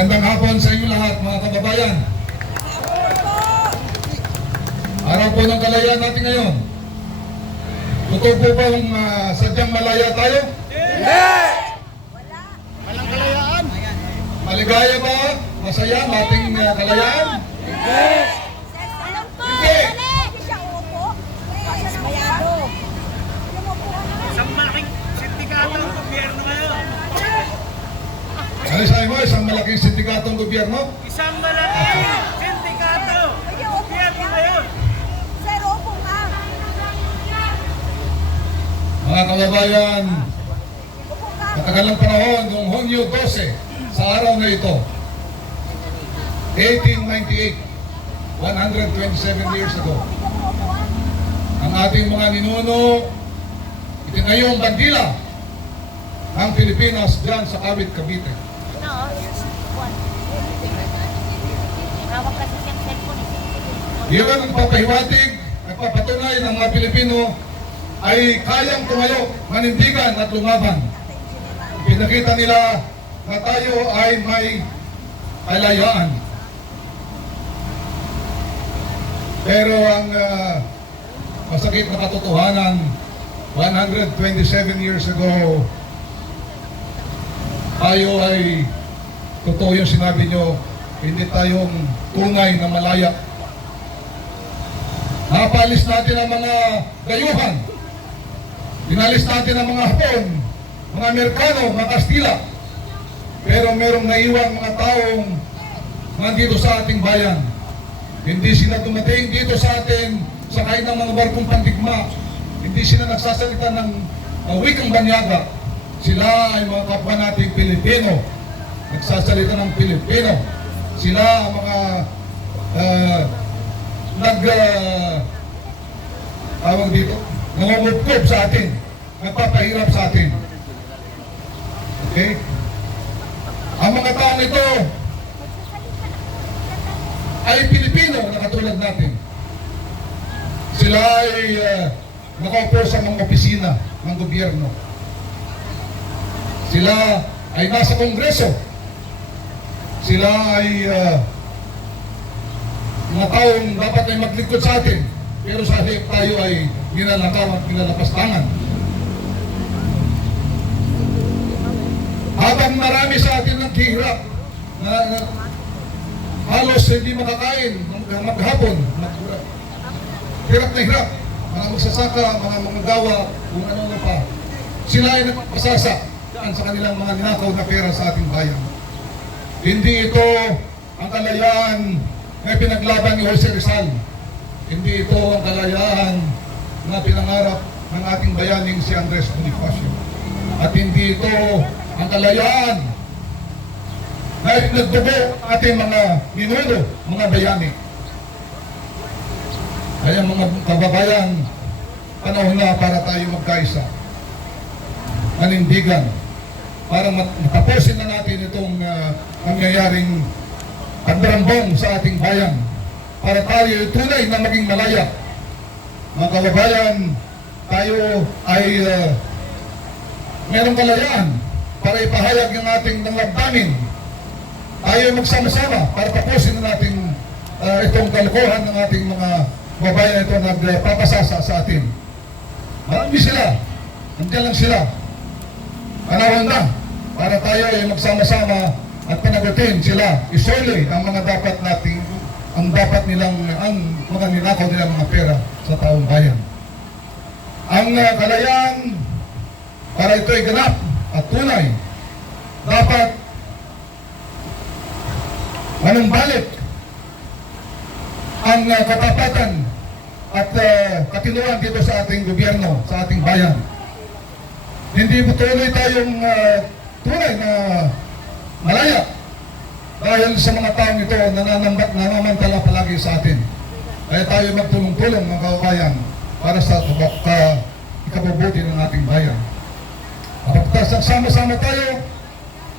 Magandang hapon sa inyo lahat, mga kababayan. Araw po ng kalayaan natin ngayon. Totoo po ba ang sadyang malaya tayo? Hindi! Walang kalayaan. Maligaya ba? Masaya ang ating kalayaan? Hindi! Hindi! Isang malaking sindikato ng gobyerno ngayon. Ano sabi mo? Isang malaking sindikatong gobyerno? Isang malaking sindikato ng gobyerno ngayon. Mga kababayan, matagal ng panahon, noong Hunyo 12, sa araw na ito, 1898, 127 years ago, ang ating mga ninuno, itinayo ang bandila ng Pilipinas dyan sa Kawit, Cavite. Yun ang nagpapahiwatig, nagpapatunay ng mga Pilipino ay kayang tumayo, manindigan at lumaban. Pinakita nila na tayo ay may kalayaan. Pero ang masakit na katotohanan, 127 years ago, tayo ay, totoo yung sinabi nyo, hindi tayong tunay na malaya. Napalis natin ang mga dayuhan. Dinalis natin ang mga Hapon, mga Amerikano, mga Kastila. Pero merong naiwang mga taong nandito sa ating bayan. Hindi sila dumating dito sa atin sakay ng mga barkong pandigma. Hindi sila nagsasalita ng wikang banyaga. Sila ay mga kapwa nating Pilipino. Nagsasalita ng Pilipino. Sila ang mga tawag dito, nangungupkob sa atin, nagpapahirap sa atin. Okay? Ang mga taong ito ay Pilipino na katulad natin. Sila ay nakaupo sa mga opisina ng gobyerno. Sila ay nasa Kongreso. Sila ay mga taong dapat ay maglingkod sa atin. Pero sa halip tayo ay nilalakaw at nilalapastangan. Habang marami sa atin naghihirap na halos hindi makakain maghapon, hirap na hirap, mga magsasaka, mga gawa, kung ano pa, sila ay nagpapasasa dyan sa kanilang mga ninakaw na pera sa ating bayan. Hindi ito ang kalayaan na pinaglaban ni Jose Rizal. Hindi ito ang kalayaan na pinangarap ng ating bayaning si Andres Bonifacio. At hindi ito ang kalayaan na nagdugo ating mga ninuno, mga bayani. Kaya mga kababayan, panahon na para tayo magkaisa. Manindigan. Para matapusin na natin itong nangyayaring pagdarambong sa ating bayan. Para tayo tunay na maging malaya. Mga kababayan, tayo ay merong kalayaan para ipahayag ng ating damdamin. Tayo ay magsama-sama para tapusin na natin itong kalokohan ng ating mga kababayan ito nagpapasasa sa atin. Marami sila. Nandiyan lang sila. Panahon na para tayo ay magsama-sama at panagutin sila. Isole ang mga dapat nating ang dapat nilang, ang mga ninakaw nilang mga pera sa taong bayan. Ang kalayaan, para ito ay ganap at tunay, dapat manumbalik ang katapatan at katinuan dito sa ating gobyerno, sa ating bayan. Hindi po tuloy tayong tunay na malaya dahil sa mga taong ito nanamantala palagi sa atin. Kaya tayo magtulong-tulong mga kababayan para sa ikabubuti ng ating bayan. Kapag sama-sama tayo,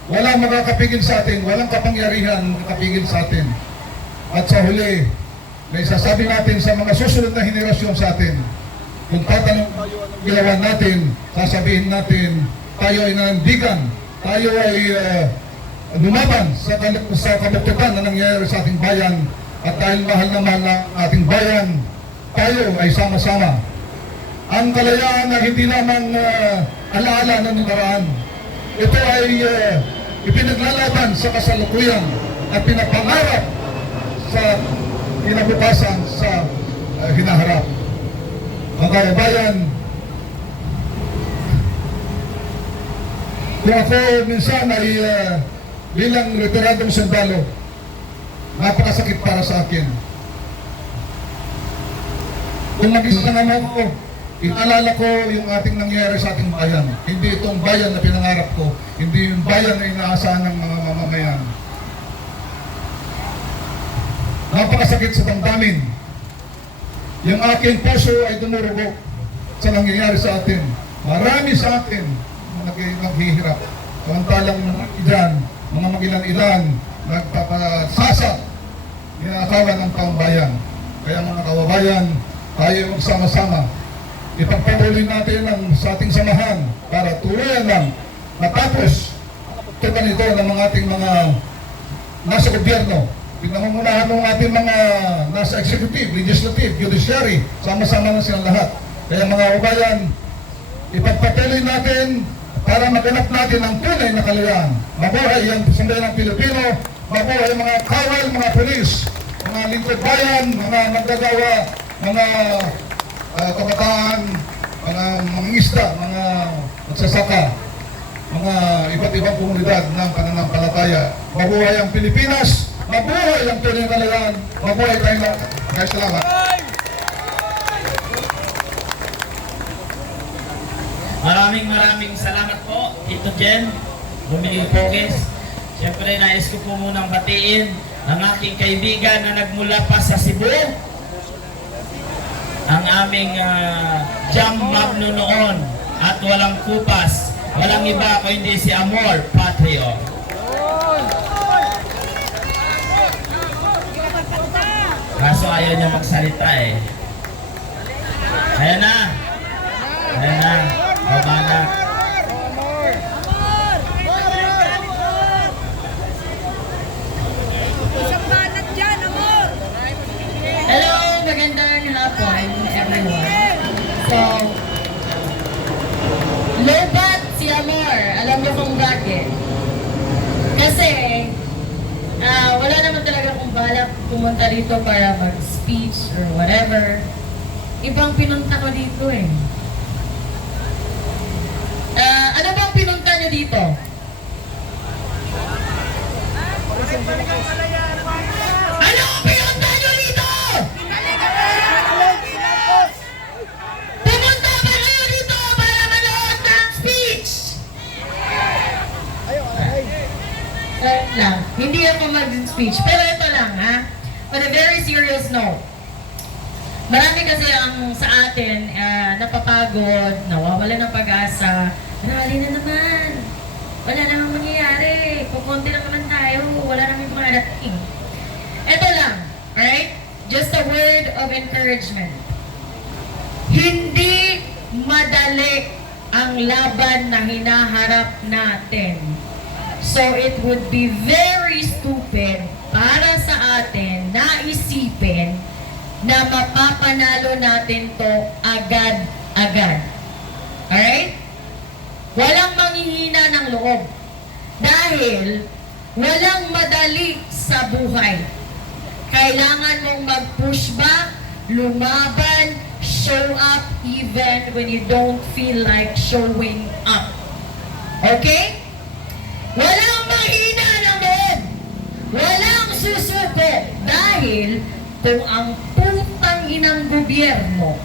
walang makakapigil sa atin, walang kapangyarihan makakapigil sa atin. At sa huli, may sasabi natin sa mga susunod na henerasyon sa atin, kung tatanong tayo anong ginawa natin, sasabihin natin, tayo ay nanandigan, tayo ay lumaban sa kabuktukan na nangyayari sa ating bayan. At dahil mahal na mahal ang ating bayan, tayo ay sama-sama. Ang kalayaan na hindi naman alaala ng nakaraan. Ito ay ipinaglalaban sa kasalukuyan at pinapangarap sa kinabukasan sa hinaharap. Mga kababayan, kung ako minsan ay bilang retiradong sundalo, napakasakit para sa akin. Kung mag-isa naman ako, inaalala ko yung ating nangyayari sa ating bayan. Hindi itong bayan na pinangarap ko, hindi yung bayan na inaasahan ng mga mamamayan. Napakasakit sa damdamin. Yung aking puso ay dumurugo sa nangyayari sa atin. Marami sa atin naghihirap. Samantalang dyan, mga magilan-ilan, nagpapasasa, ninakawan ng taong bayan. Kaya mga kababayan, tayo magsama-sama. Ipagpatuloy natin ang sa ating samahan para tuluyan lang matapos kita nito ng mga ating mga nasa gobyerno. Pinangungunahan ng ating mga nasa executive, legislative, judiciary, sama-sama na silang lahat. Kaya mga kababayan, ipagpatuloy natin para maganap natin ang tunay na kalayaan. Mabuhay ang sambayanang Pilipino, mabuhay ang mga kawal, mga pulis, mga lingkod bayan, mga manggagawa, mga kabataan, mga mangingisda, mga magsasaka, mga iba't ibang komunidad ng pananampalataya. Mabuhay ang Pilipinas, mabuhay ang tunay na kalayaan, mabuhay tayo lahat. Kaya salamat. Maraming salamat po, Tito Jen, Bumili Pogis. Siyempre, nais ko po munang batiin ang aking kaibigan na nagmula pa sa Cebu, ang aming Jam Magno noon at walang kupas, walang iba kundi si Amor Patrio. Kaso ayaw niya magsalita eh. Ayan na. Ayan na. Baba na. Isang banat dyan, amor! Hello, magandang hapon everyone. So, lobat si Amor. Alam niyo kung bakit? Kasi, wala naman talaga kung balak pumunta dito para mag-speech or whatever. Ibang pinunta ko dito eh. Ano bang pinunta niyo dito? Ano ang pinunta niyo dito? Pumunta ba kayo dito para manood ng speech? Lang. Hindi ako mag-speech. Pero ito lang ha. On a very serious note. Marami kasi ang sa atin napapagod, nawawala ng pag-asa. Rally na naman. Wala namang mangyayari. Kukunti lang naman tayo. Wala namang makarating. Ito lang. Alright? Just a word of encouragement. Hindi madali ang laban na hinaharap natin. So it would be very stupid para sa atin na isipin na mapapanalo natin to agad-agad. Alright? Walang manghihina ng loob. Dahil walang madali sa buhay. Kailangan mong mag-push back, lumaban, show up even when you don't feel like showing up. Okay? Walang mahina ng loob. Walang susuko. Dahil kung ang putang inang gobyerno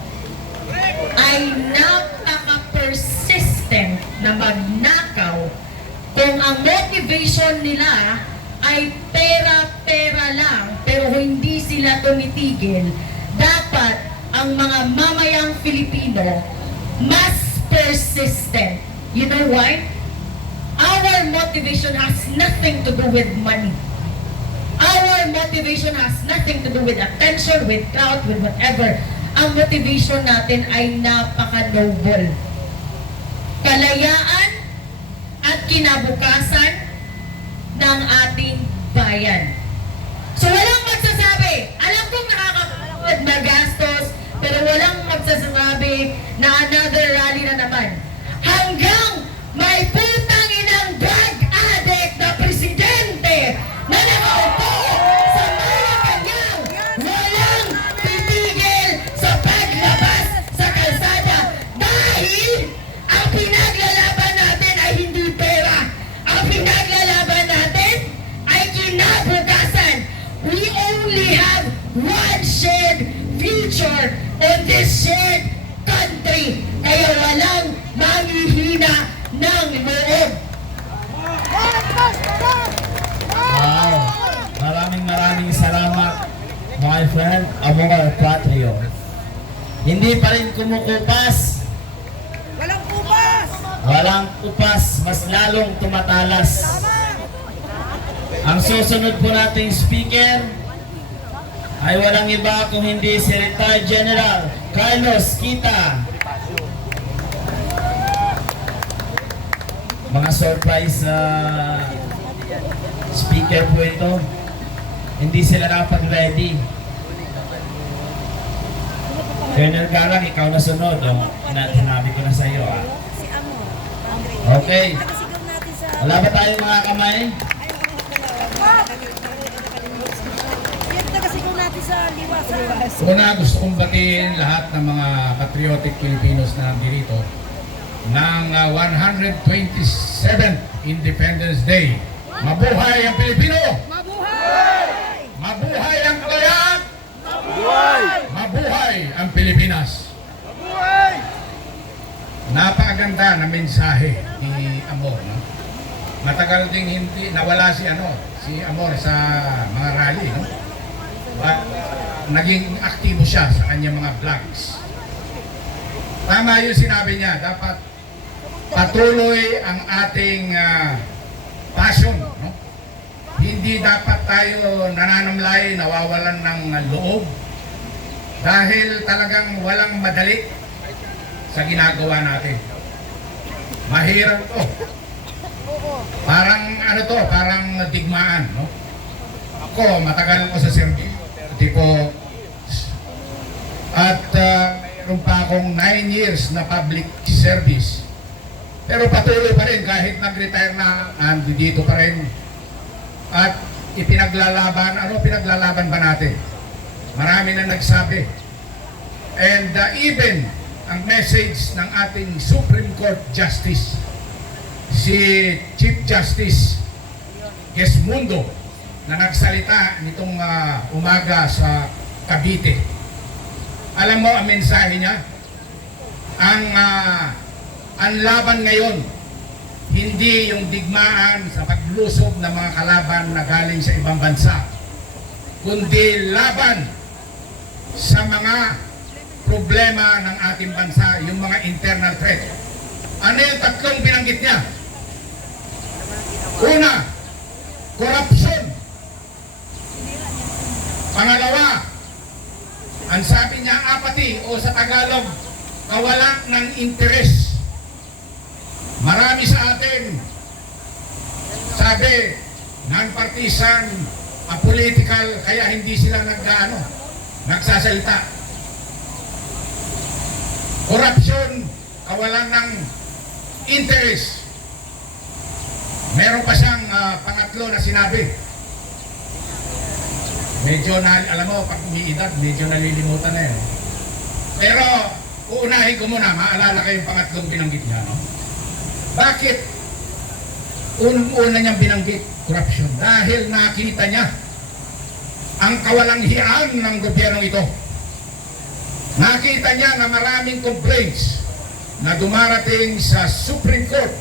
ay napaka-persistent na magnakaw, kung ang motivation nila ay pera-pera lang pero hindi sila tumitigil, dapat ang mga mamayang Filipino mas persistent. You know why? Our motivation has nothing to do with money. Our motivation has nothing to do with attention, with clout, with whatever. Ang motivation natin ay napaka-noble. Kalayaan at kinabukasan ng ating bayan. So walang magsasabi, alam kong nakakapagod, magastos, pero walang magsasabi na another rally na naman. Hanggang may putang inang drug addict na presidente na nakaupo sa Malacanang, walang titigil sa paglabas sa kalsada dahil ang pinaglalaban natin ay hindi pera. Ang pinaglalaban natin ay kinabukasan. We only have one shared future on this shared country. Kaya walang manghihina ng loob. Wow! Maraming salamat, my friend, Amor Patrio. Hindi pa rin kumukupas. Walang kubas! Walang kupas, mas lalong tumatalas. Ang susunod po nating speaker ay walang iba kung hindi si Retired General Carlos Kita. Mga surprise speaker po ito. Hindi sila nakapag-ready. Colonel Garang, ikaw na sunod. Sinabi ko na sa iyo. Si Amor. Okay. Nakasigaw natin sa... Wala ba tayong mga kamay? Yung nakasigaw natin sa liwasan. Una, gusto kong batiin lahat ng mga patriotic Filipinos na nandito ng 127th Independence Day. Mabuhay ang Pilipino! Mabuhay! Mabuhay ang kalayaan! Mabuhay ang Pilipinas! Napakaganda na mensahe ni Amor. No? Matagal ding hindi nawala si Amor sa mga rally. No? But naging aktibo siya sa kanyang mga vlogs. Tama yung sinabi niya, dapat patuloy ang ating passion. No? Hindi dapat tayo nananamlay, nawawalan ng loob dahil talagang walang madali sa ginagawa natin. Mahirap to. Parang parang digmaan. No? Ako, matagal ako sa service. Tipo, at mayroon pa akong 9 years na public service. Pero patuloy pa rin kahit nag-retire na, dito pa rin. At pinaglalaban ba natin? Marami na nagsabi. And even ang message ng ating Supreme Court Justice, si Chief Justice Gesmundo, na nagsalita nitong umaga sa Cavite. Alam mo ang mensahe niya? Ang laban ngayon, hindi yung digmaan sa paglusob ng mga kalaban na galing sa ibang bansa, kundi laban sa mga problema ng ating bansa, yung mga internal threat. Ano yung tatlong binanggit niya? Una, corruption. Pangalawa, ang sabi niya apathy o sa Tagalog, kawalan ng interes. Marami sa atin, sabi, non-partisan, apolitical, kaya hindi sila nagsasalita. Corruption, kawalan ng interes. Meron pa siyang pangatlo na sinabi. Medyo alam mo, pag umiidad, medyo nalilimutan na yan. Pero, uunahin ko muna, maalala ko yung pangatlong binanggit niya, no? Bakit unang-una niyang binanggit corruption? Dahil nakita niya ang kawalanghiyaan ng gobyernong ito. Nakita niya na maraming complaints na dumarating sa Supreme Court,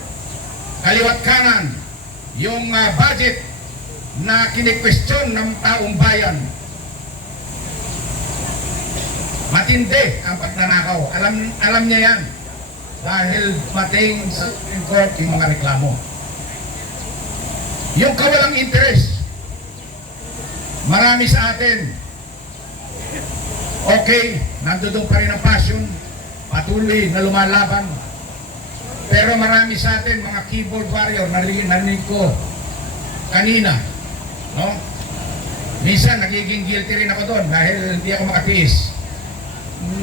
kaliwat kanan, yung budget na kini-question ng taong bayan. Matindi ang pagnanakaw. Alam niya yan. Dahil mating sa Supreme Court yung mga reklamo. Yung kawalang interes. Marami sa atin. Okay, nandoon pa rin ang passion. Patuloy na lumalaban. Pero marami sa atin, mga keyboard warrior, narinig ko kanina, No? Minsan, nagiging guilty rin ako doon dahil hindi ako makatiis.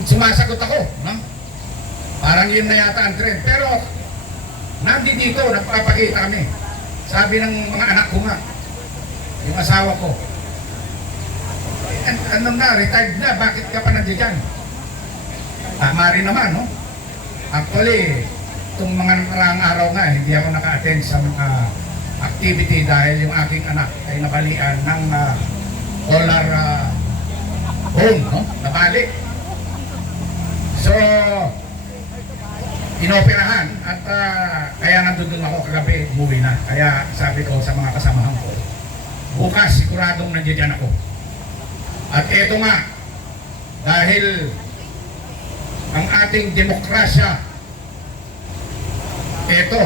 Sumasagot ako, no? Parang yun na yata ang trend. Pero, dito, nagpapakita kami. Sabi ng mga anak ko nga, yung asawa ko, ano na, retired na, bakit ka pa nandiyan? Tama rin naman, no? Actually, itong mga nakaraang araw nga, hindi ako naka-attend sa mga activity dahil yung aking anak ay nabalian ng collar bone, no? Nabalik. So, inoperahan at kaya nandun ako kagabi, umuwi na. Kaya sabi ko sa mga kasamahan ko, bukas siguradong nandiyan ako. At eto nga, dahil ang ating demokrasya, eto,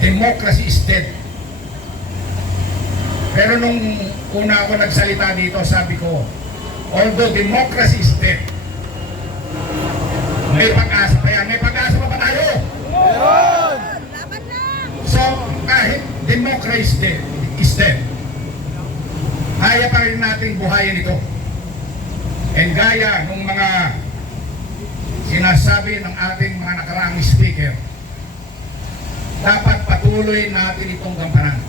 democracy is dead. Pero nung una ako nagsalita dito, sabi ko, although democracy is dead, may pag-asa pa yan. May pag-asa pa ba tayo? Laban na! So, kahit democracy is dead, kaya pa rin nating buhayin ito. And gaya ng mga sinasabi ng ating mga nakaraang speaker, dapat patuloy natin itong gampanan.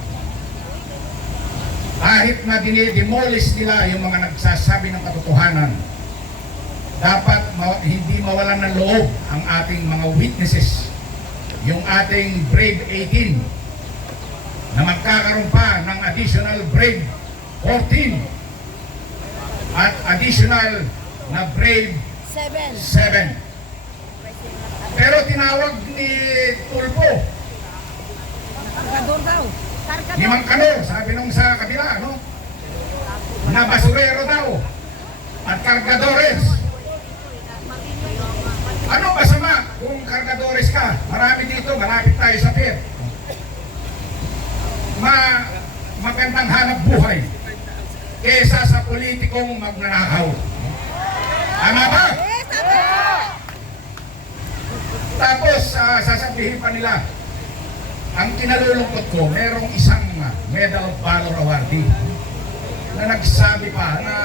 Kahit na dinidemolish nila yung mga nagsasabi ng katotohanan, dapat hindi mawalan ng loob ang ating mga witnesses, yung ating Brave 18 na magkakaroon pa ng additional Brave 14 at additional na Brave 7. Pero tinawag ni Tulpo, Kargador daw. ni Mang Kanor, sabi nung sa kabila, no? Na basurero daw at kargadores. Ano masama kung kargadores ka? Marami dito, malapit tayo sa pier. Magandang hanap buhay kesa sa politikong magnanakaw. Tama ba? Eh, tama! Tapos sasabihin pa nila, ang kinalulungkot ko, merong isang Medal of Valor awardee na nagsabi pa na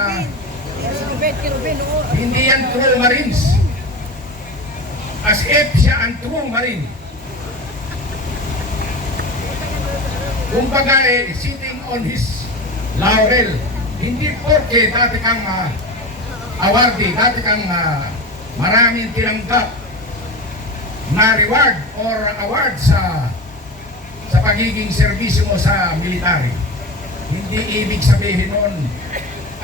Si Ruben, oo. hindi yan true Marines. As if siya ang true Marine. Kumbaga sitting on his laurel. Hindi porke dati kang awardee, dati kang maraming tinanggap na reward or award sa pagiging serbisyo mo sa military. Hindi ibig sabihin nun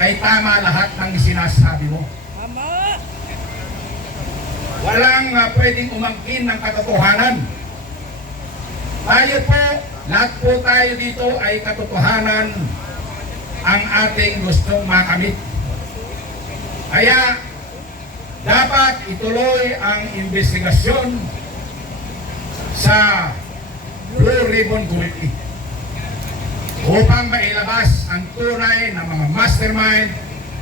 ay tama lahat ng sinasabi mo. Tama! Walang pwedeng umangkin ng katotohanan. Tayo po, lahat po tayo dito ay katotohanan ang ating gustong makamit. Kaya dapat ituloy ang investigasyon sa Blue Ribbon Committee upang mailabas ang tunay na mga mastermind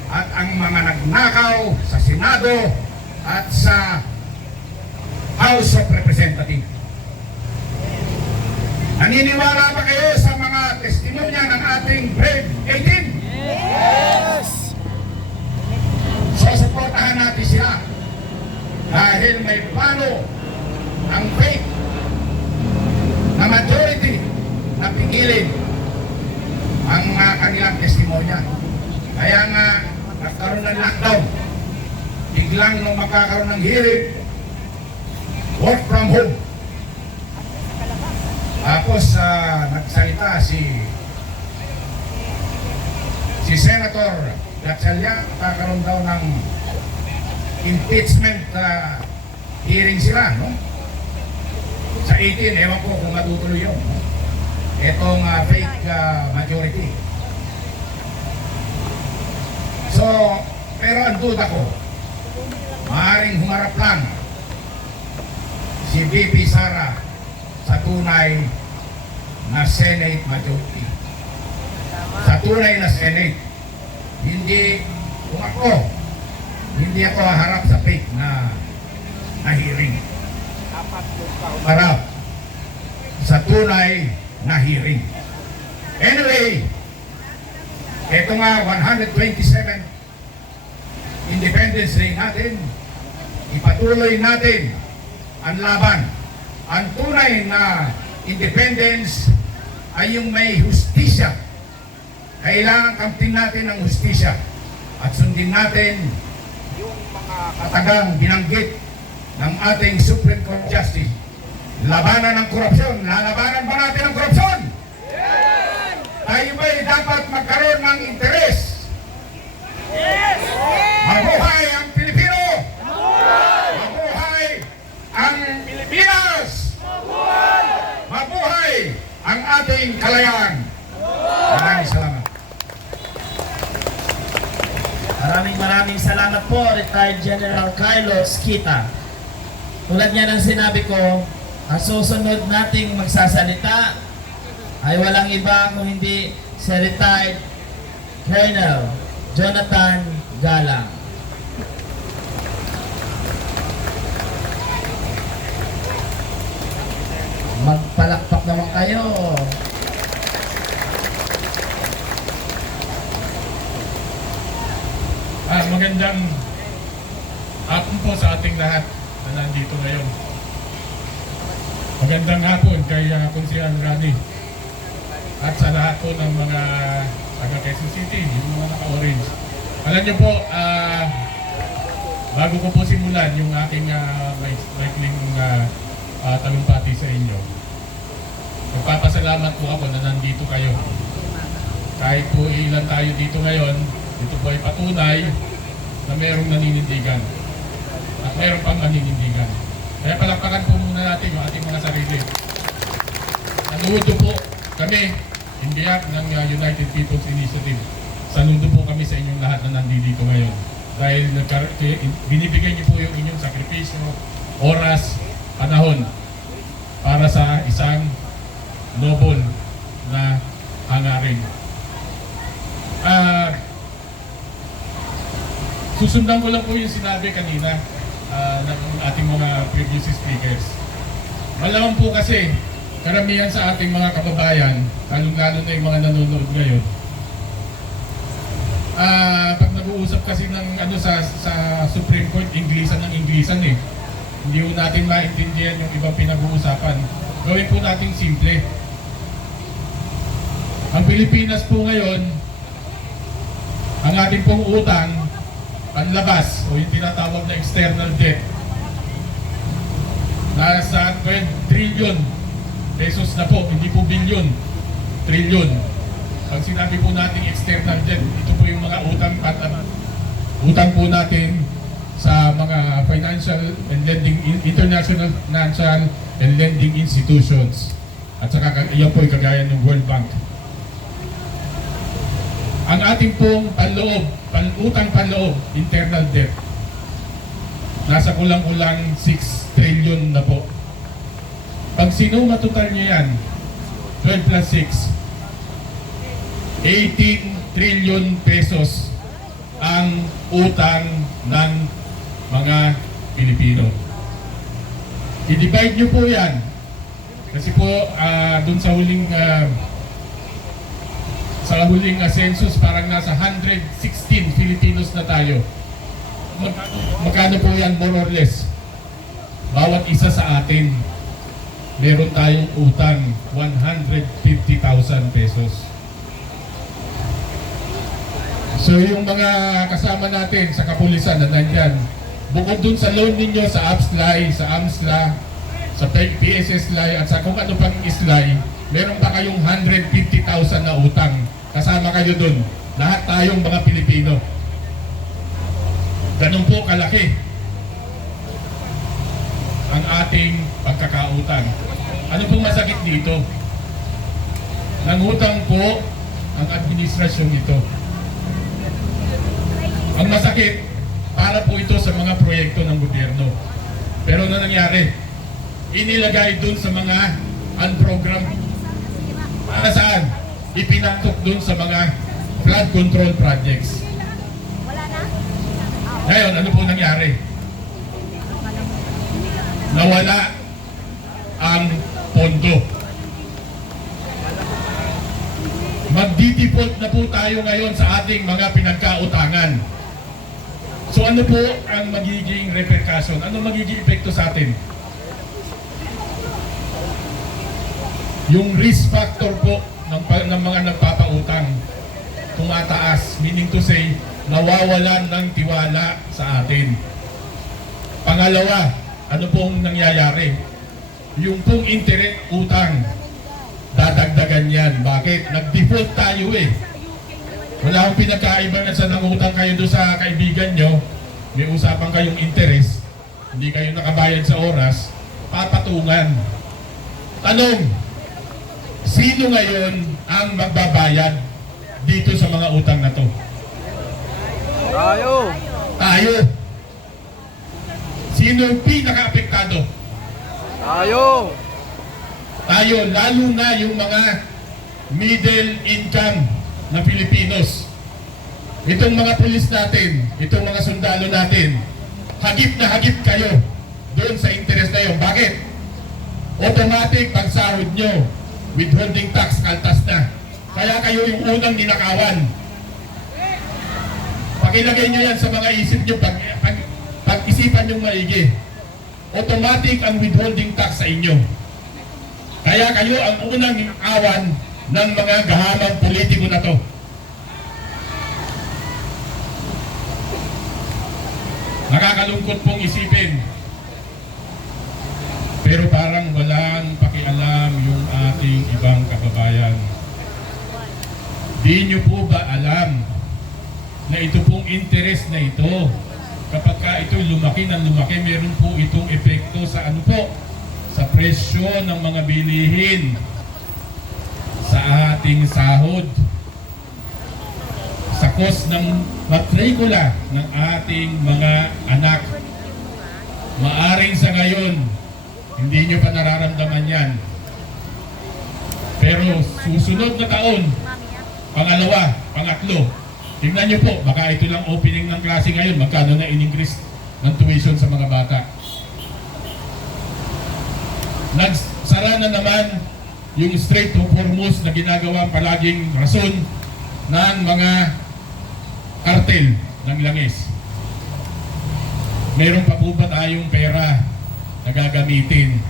at ang mga nagnakaw sa Senado at sa House of Representatives. Naniniwala ba kayo sa mga testimonya ng ating Brave 18? Yes! So, supportahan natin sila dahil may plano ang faith na majority na pigilin ang kanilang testimonya. Kaya nga, nagkaroon ng lockdown. Biglang nung magkakaroon ng hearing, work from home. Tapos nagsalita si Senator Gatchalian, magkakaroon daw ng impeachment hearing sila, no? Sa 18, ewan ko kung matutuloy yun. Itong fake majority. So, pero ang duda ko, maaaring humarap lang si VP Sara sa tunay na Senate majority. Sa tunay na Senate. Hindi, kung ako, hindi ako harap sa fake na hearing. Harap sa tunay na hearing. Anyway, ito nga 127 Independence Day natin, ipatuloy natin ang laban. Ang tunay na independence ay yung may hustisya. Kailangan kamtin natin ang hustisya at sundin natin yung mga katagang binanggit ng ating Supreme Court Justice. Labanan ng korupsyon. Lalabanan ba natin ang korupsyon? Tayo ba'y dapat magkaroon ng interes? Mabuhay ang Pilipino! Mabuhay ang Pilipinas! Mabuhay ang ating kalayaan! Maraming salamat. Maraming salamat po, Retired General Carlos Kita. Tulad niya ng sinabi ko, ang susunod nating magsasalita ay walang iba kung hindi si Retired Colonel Jonathan Galang. Magpalakpak naman kayo. Magandang hapon po sa ating lahat na nandito ngayon. Magandang hapon kay Konsyal Rani at sa lahat po ng mga taga Quezon City, yung mga naka-orange. Alam niyo po, bago ko po simulan yung aking maikling talumpati sa inyo, magpapasalamat po ako na nandito kayo. Kahit po ilan tayo dito ngayon, ito po ay patunay na mayroong naninindigan at mayroong pang naninindigan. Kaya palakpakan po muna natin yung ating mga sarili. Saludo po kami, in behalf ng United People's Initiative. Saludo po kami sa inyong lahat na nandito ngayon. Dahil binibigay niyo po yung inyong sakripisyo, oras, panahon para sa isang noble na hangarin. Susundan ko lang po yung sinabi kanina ng ating mga previous speakers. Malamang po kasi karamihan sa ating mga kababayan, lalong-lalo na yung mga nanonood ngayon, pag nag-uusap kasi ng sa Supreme Court, Inglisan ng Inglisan eh. Hindi po natin maintindihan yung ibang pinag-uusapan. Gawin po natin simple. Ang Pilipinas po ngayon, ang ating pong utang, panlabas o yung tinatawag na external debt, nasa 12 trillion pesos na po, hindi po billion, trillion. Pag sinabi po natin external debt, ito po yung mga utang po natin sa mga financial and lending, international financial and lending institutions. At saka iyan po yung kagaya ng World Bank. Ang ating pong utang panloob, internal debt, nasa kulang-kulang 6 trillion na po. Pag sinuma total nyo yan, 12 plus 6, 18 trillion pesos ang utang ng mga Pilipino. I-divide nyo po yan. Kasi po, dun sa huling census, parang nasa 116 Filipinos na tayo. Magkano po yan more or less? Bawat isa sa atin, meron tayong utang 150,000 pesos. So yung mga kasama natin sa kapulisan na nandyan, bukod dun sa loan ninyo sa APSLAI, sa AMSLA, sa PSSLAI at sa kung ano pang ISLAI, meron pa kayong 150,000 na utang. Kasama kayo dun. Lahat tayong mga Pilipino. Ganun po kalaki ang ating pagkakautang. Ano pong masakit dito? Nangutang po ang administrasyon nito. Ang masakit, para po ito sa mga proyekto ng gobyerno. Pero ano nangyari? Inilagay dun sa mga unprogrammed. Para saan? Ipinatok dun sa mga flood control projects. Ngayon, ano po nangyari? Nawala ang pondo. magdi-default na po tayo ngayon sa ating mga pinagkautangan. So ano po ang magiging repercussion? Ano magiging epekto sa atin? Yung risk factor po ng mga nagpapautang tumataas, meaning to say, nawawalan ng tiwala sa atin. Pangalawa, ano pong nangyayari? Yung pong interest utang, dadagdagan yan. Bakit? Nag-default tayo eh. Wala akong pinagkaiba na sa nangutang kayo doon sa kaibigan nyo, may usapan kayong interest, hindi kayo nakabayad sa oras, papatungan. Tanong, sino ngayon ang magbabayad dito sa mga utang na to? Tayo! Tayo. Sino ang pinaka-apektado? Tayo! Tayo, lalo na yung mga middle income na Pilipinos. Itong mga pulis natin, itong mga sundalo natin, hagip na hagip kayo doon sa interest na yun. Bakit? Automatic pagsahod nyo, withholding tax, kaltas na. Kaya kayo yung unang ninakawan. Pakilagay nyo yan sa mga isip nyo, pag-isipan nyo maigi. Automatic ang withholding tax sa inyo. Kaya kayo ang unang ninakawan ng mga gahamang politiko na to. Nakakalungkot pong isipin. Pero parang walang pakialam yung ating ibang kababayan. Di nyo po ba alam na ito pong interest na ito, kapag ka ito lumaki ng lumaki, meron po itong epekto sa ano po? Sa presyo ng mga bilihin, sa ating sahod, sa cost ng matrikula ng ating mga anak. Maaring sa ngayon, hindi nyo pa nararamdaman yan. Pero susunod na taon, pangalawa, pangatlo, tingnan nyo po, baka ito lang opening ng klase ngayon, magkano na in-increase ng tuition sa mga bata. Nagsara na naman yung Strait of Hormuz na ginagawa palaging rason ng mga kartel ng langis. Meron pa po ba tayong pera na gagamitin?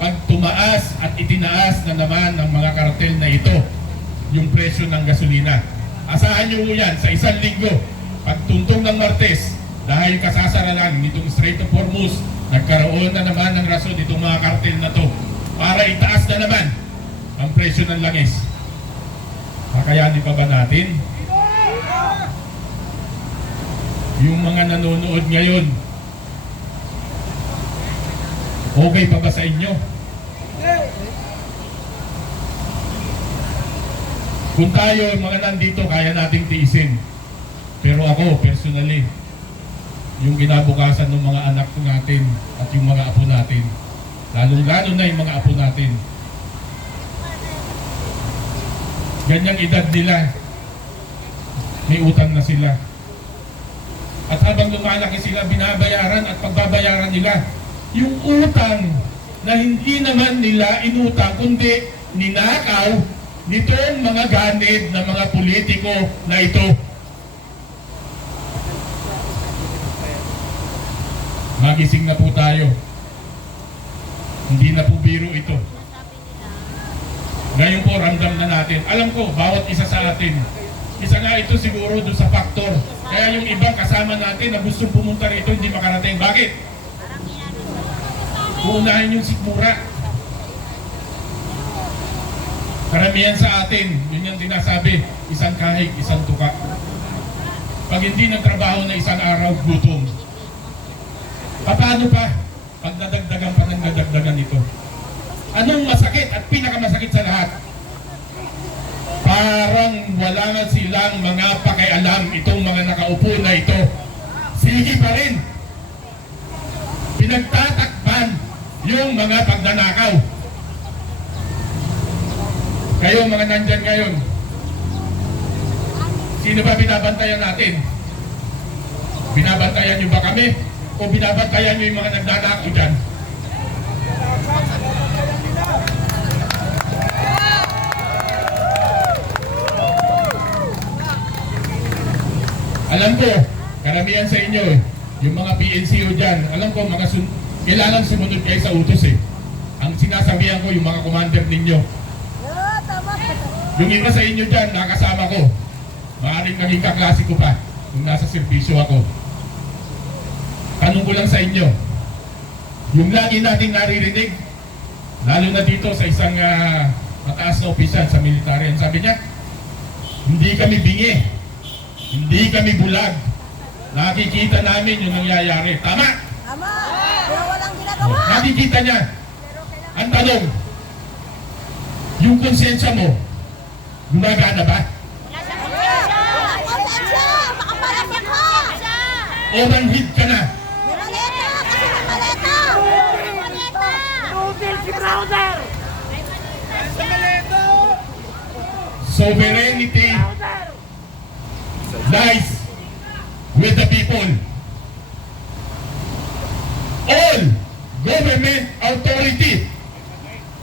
Pag tumaas at itinaas na naman ng mga kartel na ito yung presyo ng gasolina, asahan nyo yan sa isang linggo, pag tuntong ng Martes, dahil kasasara lang nitong Strait of Hormuz, nagkaroon na naman ng rason itong mga kartel na to para itaas na naman ang presyo ng langis. Kakayanin pa ba natin? Yung mga nanonood ngayon, okay pa ba sa inyo? Kung tayo, mga nandito, kaya nating tiisin. Pero ako, personally, yung kinabukasan ng mga anak natin at yung mga apo natin, lalong-lalo na yung mga apo natin, ganyang edad nila, may utang na sila. At habang lumalaki sila, binabayaran at pagbabayaran nila yung utang na hindi naman nila inutang, kundi ninakaw nitong mga ganid na mga politiko na ito. Magising na po tayo. Hindi na po biro ito. Ngayon po, ramdam na natin. Alam ko, bawat isa sa atin, isa nga ito siguro doon sa faktor. Kaya yung ibang kasama natin na gusto pumunta rito, hindi makarating. Bakit? Uunahin yung sikmura. Karamihan sa atin, yun yung sinasabi, isang kahig, isang tuka. Pag hindi nagtrabaho na isang araw, gutom. Paano pa? Pag nadagdagan pa ng nadagdagan ito. Anong masakit at pinakamasakit sa lahat? Parang wala nga silang mga pakialam itong mga nakaupo na ito. Sige pa rin. Pinagtatakpan yung mga pagnanakaw. Kayo mga nandyan ngayon, sino ba binabantayan natin? Binabantayan nyo ba kami? O binabantayan nyo yung mga nagnanakaw dyan? Alam ko, karamihan sa inyo, yung mga PNCO dyan, alam ko, kailangan sumunod kayo sa utos eh. Ang sinasabihan ko, yung mga commander ninyo. Yung iba sa inyo dyan, nakasama ko. Maaaring naging kaklase ko pa kung nasa serbisyo ako. Tanong ko lang sa inyo, yung lagi nating naririnig, lalo na dito sa isang mataas na opisyal sa military, ang sabi niya, hindi kami bingi, hindi kami bulag. Nakikita namin yung nangyayari. Tama! Tama! Pero walang ginagawa! Nakikita niya. Ang tanong, yung konsensya mo, gumagana ba? Konsensya! Makapalasya ka! O manhid ka na? May maleta! Kasi may maleta! May maleta! Google si browser! Sovereignty lies with the people. All government authority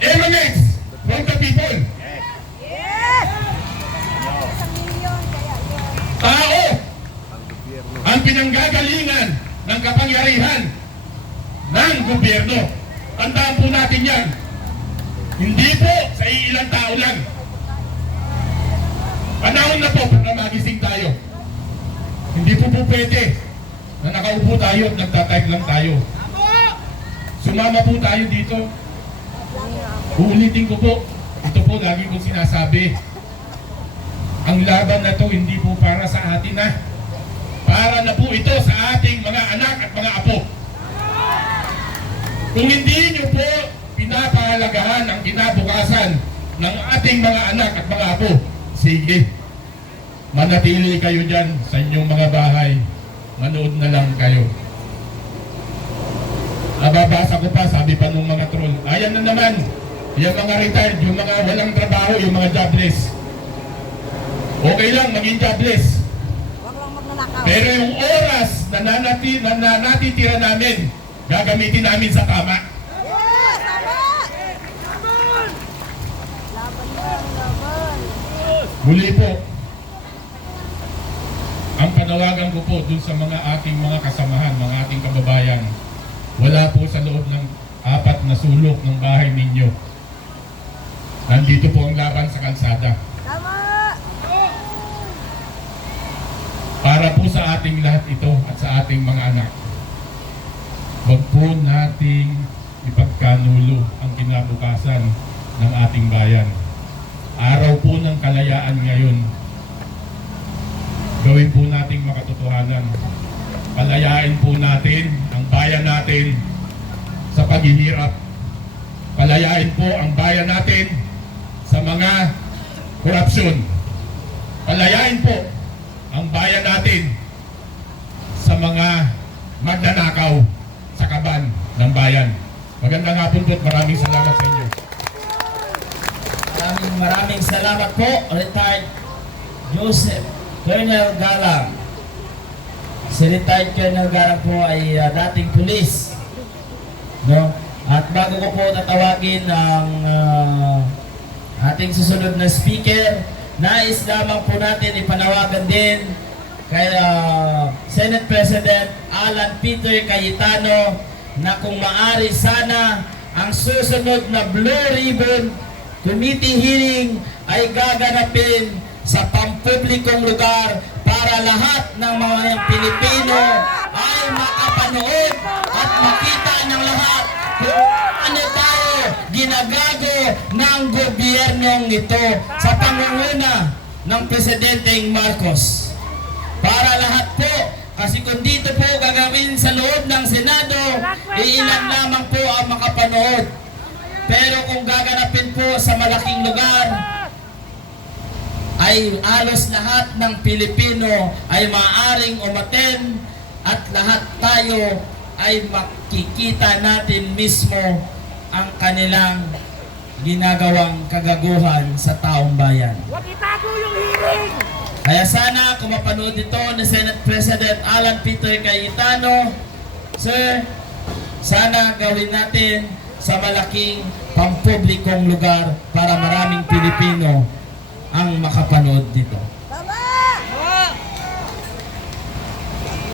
emanates from the people. Yes! Isang milyon, kaya yun. Tao ang pinanggagalingan ng kapangyarihan ng gobyerno. Tandaan po natin yan. Hindi po sa ilang tao lang. Panahon na po para magising tayo. Hindi po pwede na nakaupo tayo at nagtatype lang tayo. Sumama po tayo dito. Uulitin ko po. Ito po lagi kong sinasabi. Ang laban na to hindi po para sa atin na. Para na po ito sa ating mga anak at mga apo. Kung hindi nyo po pinapahalagahan ang kinabukasan ng ating mga anak at mga apo, sige, manatili kayo dyan sa inyong mga bahay. Manood na lang kayo. Nababasa ko pa, sabi pa nung mga troll, ayan na naman, yung mga retired, yung mga walang trabaho, yung mga jobless. Okay lang, maging jobless. Huwag lang magnanakaw. Pero yung oras na natitira namin, gagamitin namin sa tama. Yes! Tama! Laban yan, laban. Muli po, ang panawagan ko po dun sa mga ating mga kasamahan, mga ating kababayan, wala po sa loob ng 4 na sulok ng bahay ninyo. Nandito po ang laban sa kalsada. Tama! Para po sa ating lahat ito at sa ating mga anak. Huwag po nating ipagkanulo ang kinabukasan ng ating bayan. Araw po ng kalayaan ngayon. Gawin po nating makatotohanan. Palayain po natin ang bayan natin sa paghihirap. Palayain po ang bayan natin sa mga korupsyon. Palayain po ang bayan natin sa mga magnanakaw sa kaban ng bayan. Magandang hapon po at maraming salamat sa inyo. Maraming salamat po, retired Joseph Colonel Galang. Si retired Colonel Galang po ay dating pulis. No? At bago ko po tatawagin ang ating susunod na speaker, nais lamang po natin ipanawagan din kay Senate President Alan Peter Cayetano na kung maari sana ang susunod na Blue Ribbon Committee hearing ay gaganapin sa pampublikong lugar para lahat ng mga Pilipino ay makapanood at makita ng lahat kung ano tayo ginagago ng gobyernong ito sa pangunguna ng Presidenteng Marcos. Para lahat po, kasi kung dito po gagawin sa loob ng Senado, iilan lamang po ang makapanood. Pero kung gaganapin po sa malaking lugar, ay halos lahat ng Pilipino ay maaaring umaten at lahat tayo ay makikita natin mismo ang kanilang ginagawang kagaguhan sa taong bayan. Huwag itago yung hearing! Kaya sana kung mapanood ito ni Senate President Alan Peter Cayetano, sir, sana gawin natin sa malaking pampublikong lugar para maraming Pilipino ang makapanood dito. Tama!